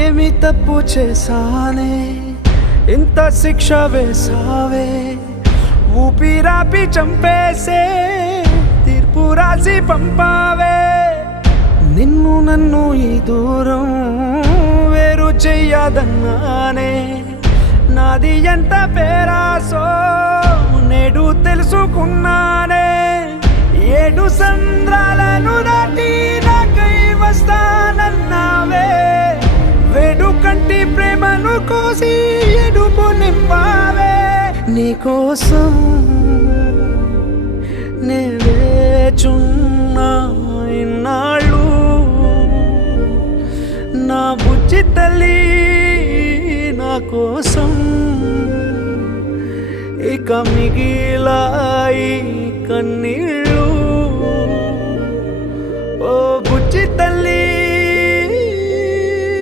ఏమి తప్పు చేశానే ఇంత శిక్ష వేసావే ఊపిరాపి చంపేసే తీర్పు రాసి పంపావే నిన్ను నన్ను ఈ దూరం వేరు చెయ్యదన్నానే నాది ఎంత పేరాసో నేడు తెలుసుకున్నానే 7 సంద్రాలను దాటి నాకై వస్తానన్నావే వేడు కంటి ప్రేమను కోసి ఎడుపు నింపావే నీకోసం నే వేచున్నా ఇన్నాళ్ళు నా బుజ్జి తల్లి నా కోసం ఇక మిగిలాయి కన్నీళ్ళు